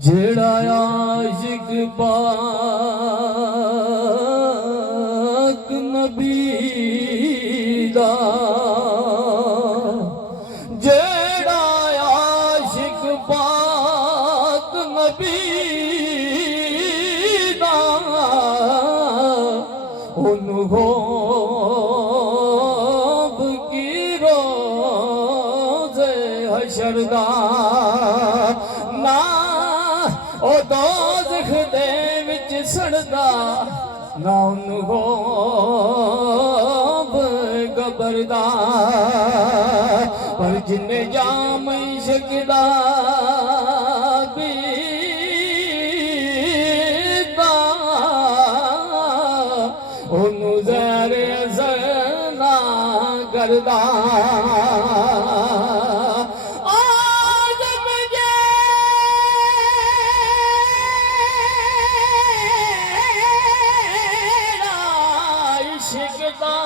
जेड़ा आशिक पाक नबी दा, जेड़ा आशिक पाक नबी दा, उन्हू ख़ौफ की रोज़े हशर दा ना ओ दोज़ख दे विच सड़दा ना उन्हू ख़ौफ कबर दा। पर जिन्ने जाम इश्क दा पीता उन्हू ज़हर असर ना करदा। शिकदा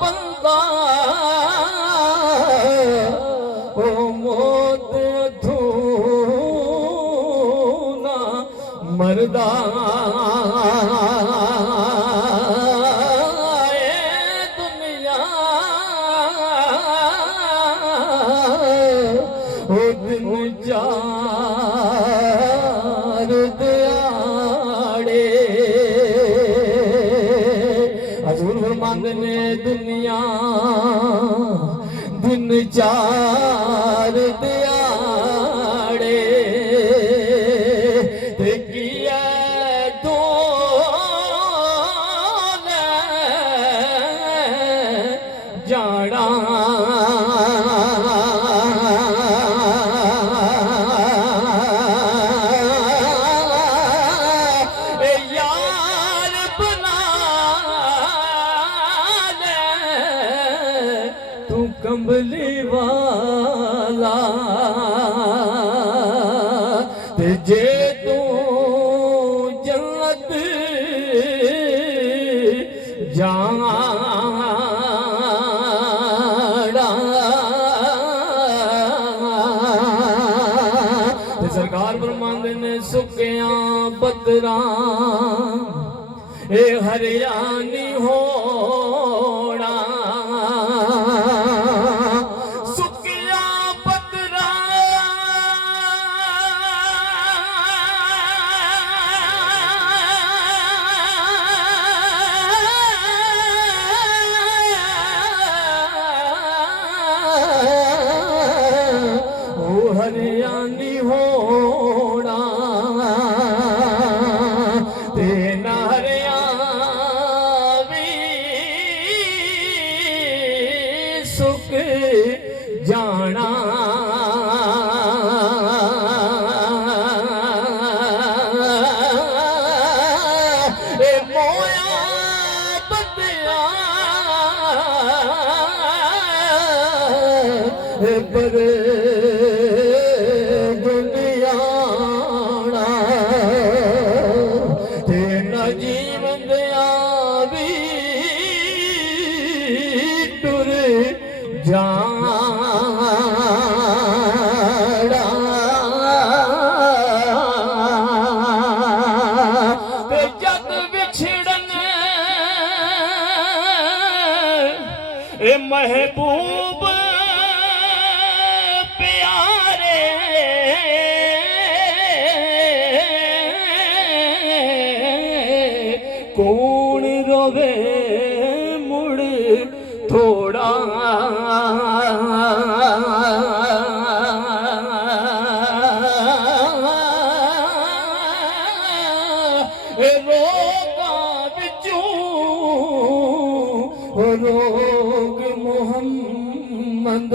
बंदा ओ मौत थू ना मरदा। दुनिया ओ दिन चार दिहाड़े हजूर फरमांदे ने दुनिया दिन चार दिहाड़े ते किया दो जाना कंबली वाला ते जे तू जन्नत जाना ते सरकार फरमांदे ने सुकिया बदरा ए हरियाणी होना। हरियाणी होना ते हरियावी सुख जाना। ए मोया बदिया पर जीवन दया भी टुर जाना। जग बिछड़न ए महबूब प्यारे कौन रोवे मुड़ थोड़ा। रोगा बिचू रोग मोहम्मद